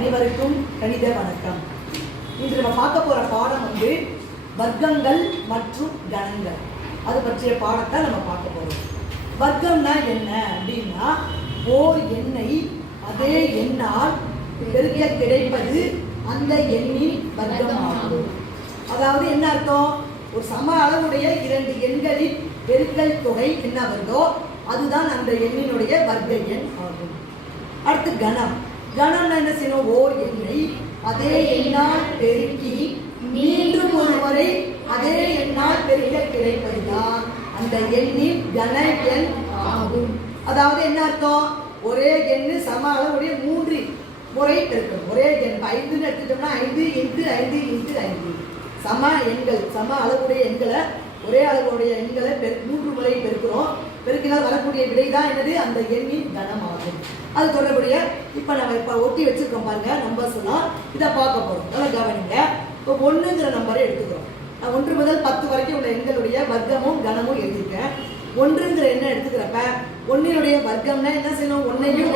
அனைவருக்கும் கணித வணக்கம். இன்று நம்ம பார்க்க போற பாடம் வர்க்கங்கள் மற்றும் கணங்கள். அது பற்றிய பாடத்தை நம்ம பார்க்க போறோம். வர்க்கம்னா என்ன அப்படின்னா, ஓர் எண்ணை அதே எண்ணால் பெருக்க கிடைப்பது அந்த எண்ணின் வர்க்கமாகும். அதாவது என்ன அர்த்தம்? ஒரு சம அளவுடைய இரண்டு எண்களின் பெருக்கல் தொகை என்ன வருதோ அதுதான் அந்த எண்ணினுடைய வர்க்க எண் ஆகும். அடுத்து கணம். கணம்னா என்ன செய்யணும்? ஓர் எண்ணை அதே எண்ணால் பெருக்கி மீண்டும் ஒரு முறை அதே எண்ணால் பெருக்க கிடைப்பதுதான் அந்த எண்ணின் கன எண் ஆகும். அதாவது என்ன அர்த்தம்? ஒரே எண்ணு சம அளவுடைய 3 முறை பெருக்கணும். ஒரே எண் 5 எடுத்துட்டோம்னா 5 × 5 × 5 சம எண்கள், சம அளவுடைய எண்களை, ஒரே அளவுடைய எண்களை 3 முறை பெருக்கிறோம். பெருக்கினால் வரக்கூடிய விடை தான் என்னது? அந்த எண்ணின் கனம் ஆகும். அது தொடர்புடைய இப்போ நம்ம ஒட்டி வச்சிருக்கோம் பாருங்க, நம்பர்ஸ் எல்லாம். இதை பார்க்க போறோம். நல்லா கவனிங்க. இப்போ 1ங்கிற நம்பரை எடுத்துக்கிறோம். நான் 1 முதல் 10 வரைக்கும் உள்ள எண்களுடைய வர்க்கமும் கனமும் எழுதியிருக்கேன். 1ங்கிற எண்ணை எடுத்துக்கிறப்ப 1னுடைய வர்க்கம்னா என்ன செய்யணும்? 1ஐயும்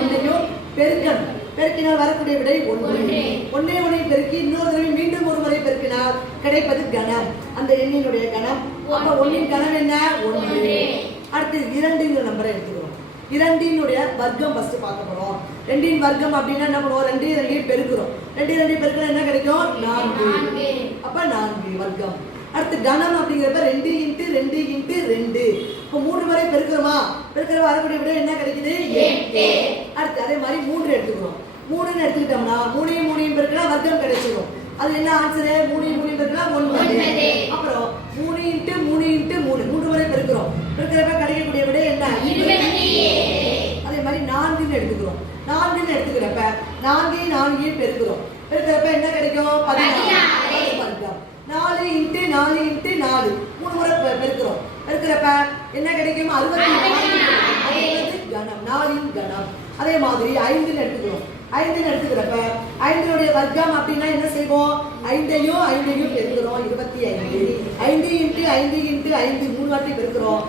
பெருக்கணும். பெருக்கினால் வரக்கூடிய விடை 1. 1 பெருக்கி இன்னொரு தடவை மீண்டும் ஒரு முறை பெருக்கினால் கிடைப்பது கணம், அந்த எண்ணினுடைய கணம். அப்ப 1ன் கணம் என்ன? 1. அடுத்து 2ங்கிற நம்பரை எடுத்துக்கிறோம். 2னுடைய வர்க்கம் ஃபர்ஸ்ட் பார்க்க போறோம். 2ன் வர்க்கம் அப்படின்னா என்ன பண்ணுவோம்? 2 பெருக்கிறோம். 2 பெருக்கினா என்ன கிடைக்கும்? 4. அப்ப 4 வர்க்கம். அடுத்து கணம் அப்படிங்கிறப்ப 2 × 2 × 2. இப்போ 3 முறை பெருக்கிறோமா? பெருக்கிற வரக்கூடிய விட என்ன கிடைக்குது? 8. அடுத்து அதே மாதிரி 3 எடுத்துக்கிறோம். 3ன்னு எடுத்துக்கிட்டோம்னா 3 பெருக்கினா வர்க்கம் கிடைச்சிடும். அது என்ன ஆன்சரு? 3 பெருக்கினா 9. அப்புறம் 3 × 3 × 3 முறை பெருக்கிறோம். பெருக்கிறப்ப கிடைக்கக்கூடிய விட என்ன? 27. அதே மாதிரி 4ன்னு எடுத்துக்கிறோம். 4ன்னு எடுத்துக்கிறப்ப 4 பெருக்கிறோம். பெருக்கிறப்ப என்ன கிடைக்கும்? 16 வர்க்கம். 4 × 4 × 4 3 முறை பெருக்கிறோம். பெருக்கிறப்ப என்ன கிடைக்கும்? 64 கணம், 4ன் கணம். அதே மாதிரி 5ன்னு எடுத்துக்கிறோம். 5ன்னு எடுத்துக்கிறப்ப 5னுடைய வர்க்கம் அப்படின்னா என்ன செய்வோம்? 5ஐயும் பெருக்கிறோம். 25. 5 × 5 × 5 3 வாட்டி பெருக்கிறோம்.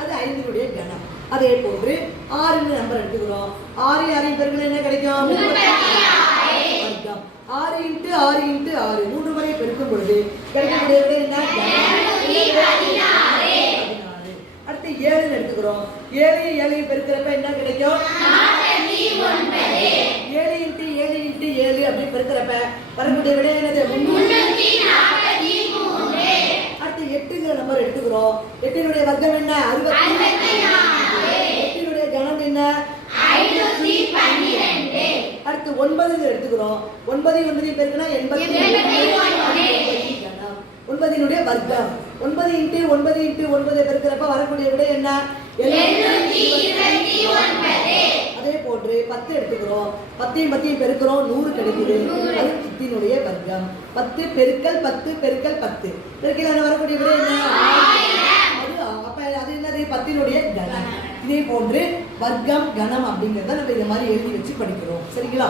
அது 5னுடைய கணம். அதே போன்று 6ன்னு நம்பர் எடுத்துக்கிறோம். 6 பெருக்கினா என்ன கிடைக்கும்? 36 வர்க்கம். 6 × 6 × 6 3 முறை பெருக்கும் பொழுது கிடைக்கக்கூடிய விடை என்ன? 16. அடுத்து 7ன்னு எடுத்துக்கிறோம். 7 பெருக்கிறப்ப என்ன கிடைக்கும்? 49. 7 × 7 × 7 அப்படி பெருக்கிறப்ப வரக்கூடிய விடை என்னது? 343. அடுத்து 8ங்கிற நம்பர் எடுத்துக்கிறோம். 8னுடைய வர்க்கம் என்ன? 64. 8னுடைய கணம் என்ன? 512. அடுத்து 9ங்கிற எடுத்துக்கிறோம். 9 பெருக்கினா 82 கணம். 9னுடைய வர்க்கம். 9 × 9 × 9 பெருக்கிறப்ப வரக்கூடிய விடை என்ன? 729. அதே போன்று 10 எடுத்துக்கிறோம். 10 பெருக்கிறோம். 100 கிடைக்குது. அது 10னுடைய வர்க்கம். 10 பெருக்கல் 10 பெருக்கல் 10 பெருக்கினால் வரக்கூடிய விடை என்ன? 1000. அப்ப அது என்னது? 10னுடைய கணம். இதே போன்று வர்க்கம் கணம் அப்படிங்கிறத நம்ம இதை மாதிரி எழுதி வச்சு படிக்கிறோம். சரிங்களா?